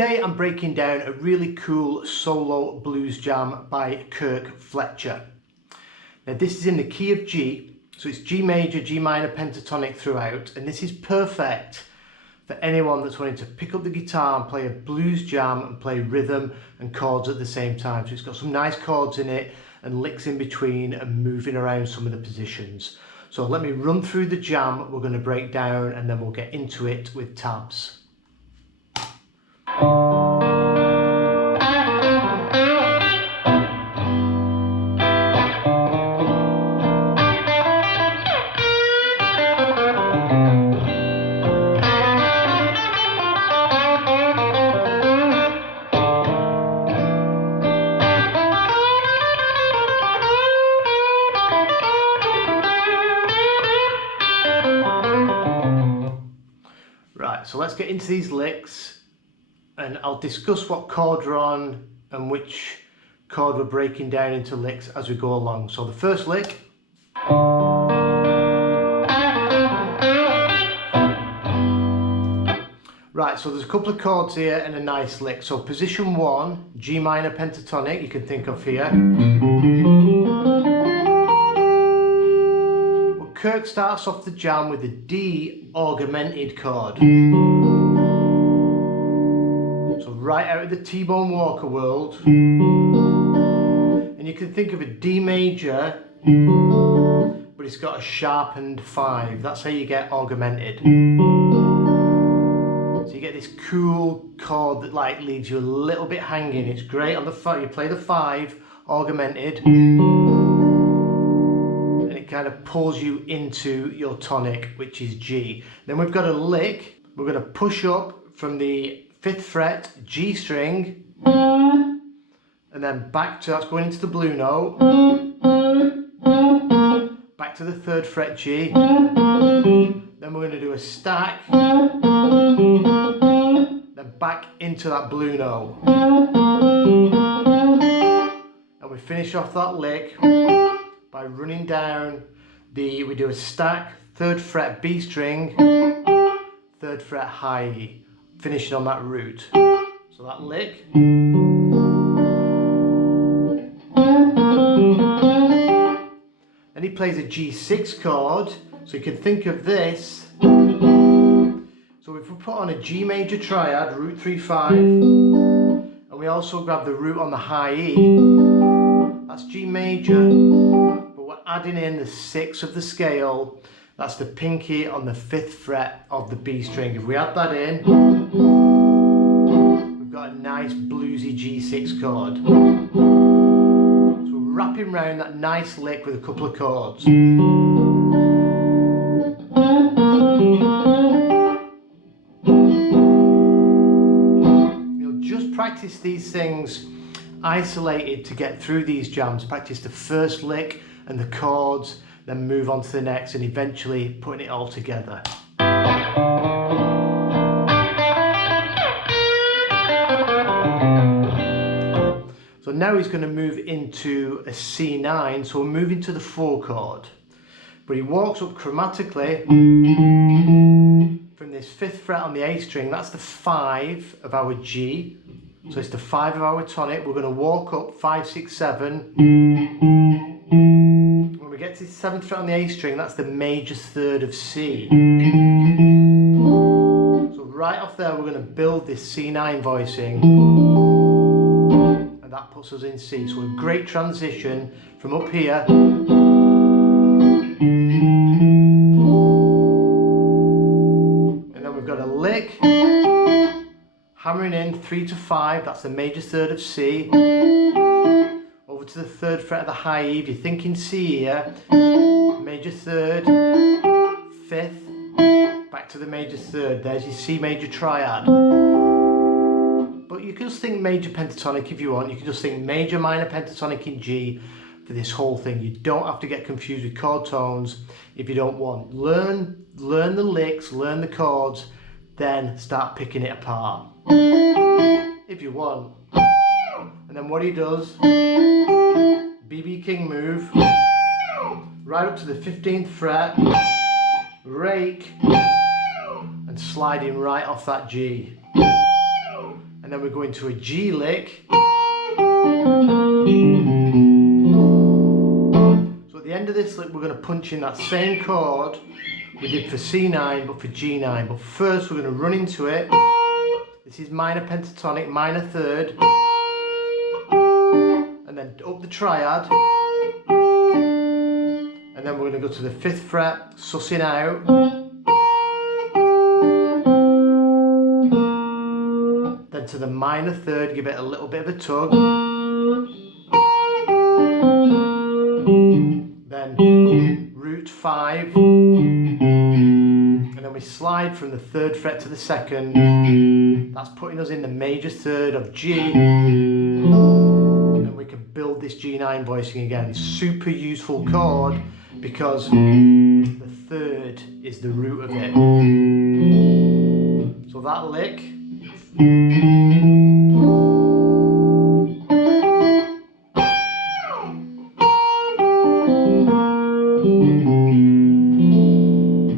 Today I'm breaking down a really cool solo blues jam by Kirk, Fletcher. Now this is in the key of G, so it's G major, G minor pentatonic throughout, and this is perfect for anyone that's wanting to pick up the guitar and play a blues jam and play rhythm and chords at the same time. So it's got some nice chords in it and licks in between and moving around some of the positions. So let me run through the jam we're going to break down and then we'll get into it with tabs. Right, so let's get into these licks and I'll discuss what chord we're on and which chord we're breaking down into licks as we go along. So the first lick, right, so there's a couple of chords here and a nice lick. So position 1, G minor pentatonic, you can think of here. Kirk starts off the jam with a D augmented chord. So right out of the T-Bone Walker world. And you can think of a D major, but it's got a sharpened 5. That's how you get augmented. So you get this cool chord that like leaves you a little bit hanging. It's great on the 5. You play the 5 augmented. Kind of pulls you into your tonic, which is G. Then we've got a lick. We're going to push up from the 5th fret G string and then back to, that's going into the blue note, back to the 3rd fret G, then we're going to do a stack, then back into that blue note, and we finish off that lick by running down we do a stack, 3rd fret B string, 3rd fret high E, finishing on that root. So that lick. Then he plays a G6 chord, so you can think of this. So if we put on a G major triad, root 3-5, and we also grab the root on the high E, that's G major, but we're adding in the 6 of the scale, that's the pinky on the 5th fret of the B string. If we add that in, we've got a nice bluesy G6 chord. So we're wrapping round that nice lick with a couple of chords. You'll just practice these things isolated to get through these jams. Practice the first lick and the chords, then move on to the next and eventually putting it all together. So now he's going to move into a C9, so we're moving to the 4 chord. But he walks up chromatically from this 5th fret on the A string, that's the 5 of our G. So it's the 5 of our tonic. We're going to walk up 5, 6, 7. When we get to the 7th fret on the A string, that's the major 3rd of C. So right off there, we're going to build this C9 voicing, and that puts us in C. So a great transition from up here and then we've got a lick. Hammering in 3 to 5, that's the major 3rd of C. Over to the 3rd fret of the high E, if you're thinking C here, major 3rd, 5th, back to the major 3rd, there's your C major triad. But you can just think major pentatonic if you want, you can just think major minor pentatonic in G for this whole thing. You don't have to get confused with chord tones if you don't want. Learn the licks, learn the chords, then start picking it apart if you want. And then what he does, BB King move right up to the 15th fret, rake and sliding right off that G. And and then we go into a G lick. So at the end of this lick we're going to punch in that same chord we did for C9 but for G9, but first we're going to run into it. This is minor pentatonic, minor third, and then up the triad, and then we're going to go to the 5th fret, sussing out, then to the minor third, give it a little bit of a tug, then root 5, and then we slide from the 3rd fret to the 2nd. That's putting us in the major third of G, and we can build this G9 voicing again. Super useful chord because the 3rd is the root of it. So that lick,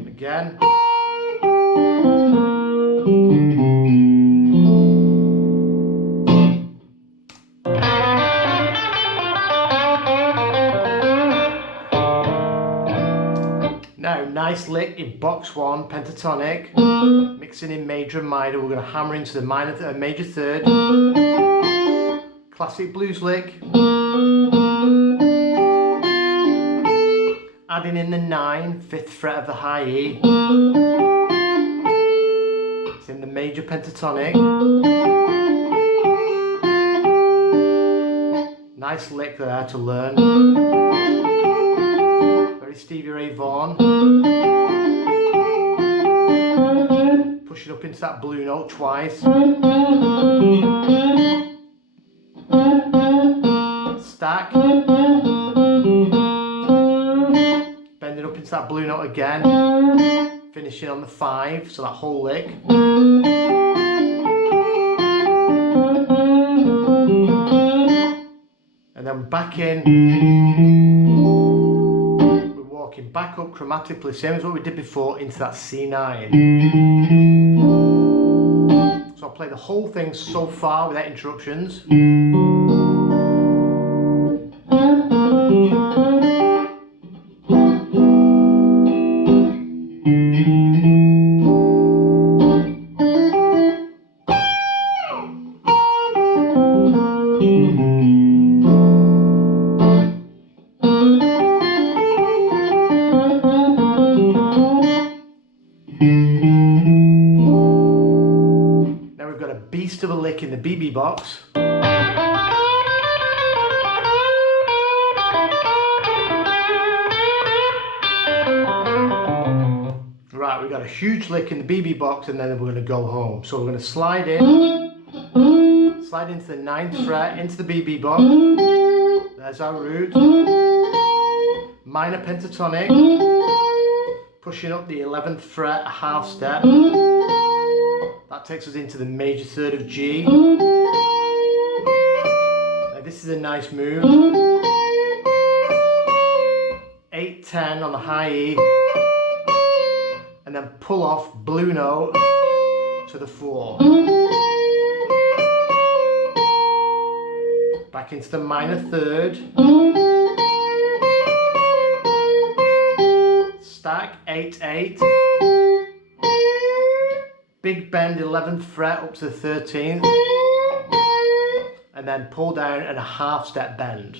again. Now, nice lick in box 1, pentatonic, mixing in major and minor. We're going to hammer into the major third, classic blues lick, adding in the 9, 5th fret of the high E. It's in the major pentatonic. Nice lick there to learn. Very Stevie Ray Vaughan. Pushing up into that blue note twice. Stack. Bending up into that blue note again. Finishing on the 5, so that whole lick. And then back in. We're walking back up chromatically, same as what we did before, into that C9. So I'll play the whole thing so far without interruptions. Now we've got a beast of a lick in the BB box. Right, we've got a huge lick in the BB box, and then we're going to go home. So we're going to slide into the 9th fret, into the BB box. There's our root. Minor pentatonic. Pushing up the 11th fret a half step. That takes us into the major third of G. Now this is a nice move. 8-10 on the high E. And then pull off blue note to the 4. Back into the minor third. Stack 8-8. Big bend 11th fret up to the 13th. And then pull down and a half step bend.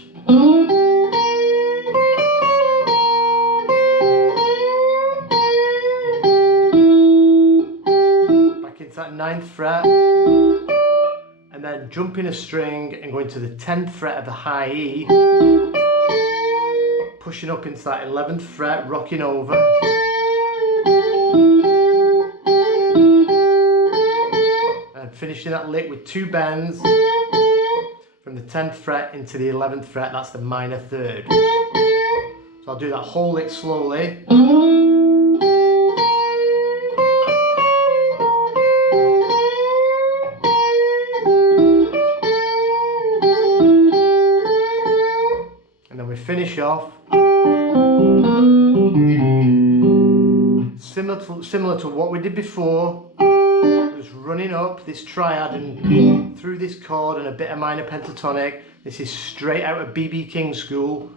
Into that 9th fret, and then jumping a string and going to the 10th fret of the high E, pushing up into that 11th fret, rocking over, and finishing that lick with 2 bends from the 10th fret into the 11th fret. That's the minor third. So I'll do that whole lick slowly. Finish off similar to what we did before, just running up this triad and through this chord and a bit of minor pentatonic. This is straight out of B.B. King's school.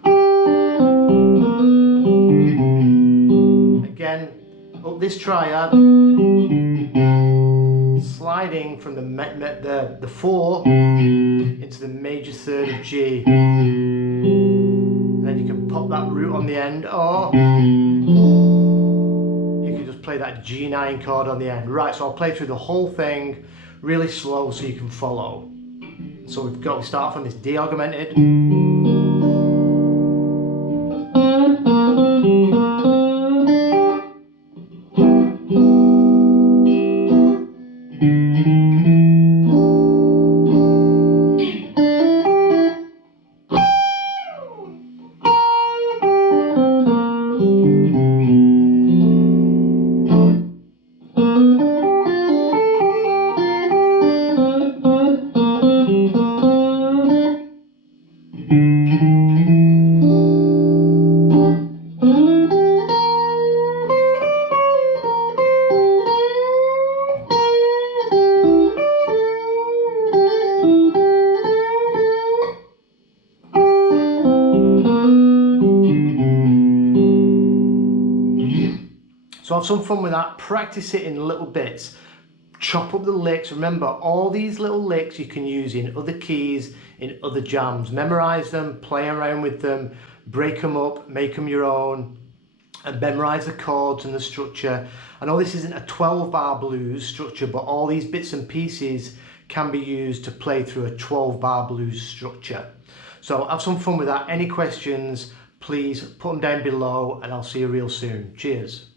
Again, up this triad, sliding from the 4 into the major third of G. And then you can pop that root on the end, or you can just play that G9 chord on the end. Right, so I'll play through the whole thing really slow so you can follow. So we start from this D augmented. So have some fun with that, practice it in little bits, chop up the licks. Remember, all these little licks you can use in other keys, in other jams. Memorize them, play around with them, break them up, make them your own, and memorize the chords and the structure. I know this isn't a 12-bar blues structure, but all these bits and pieces can be used to play through a 12-bar blues structure. So have some fun with that. Any questions, please put them down below, and I'll see you real soon. Cheers.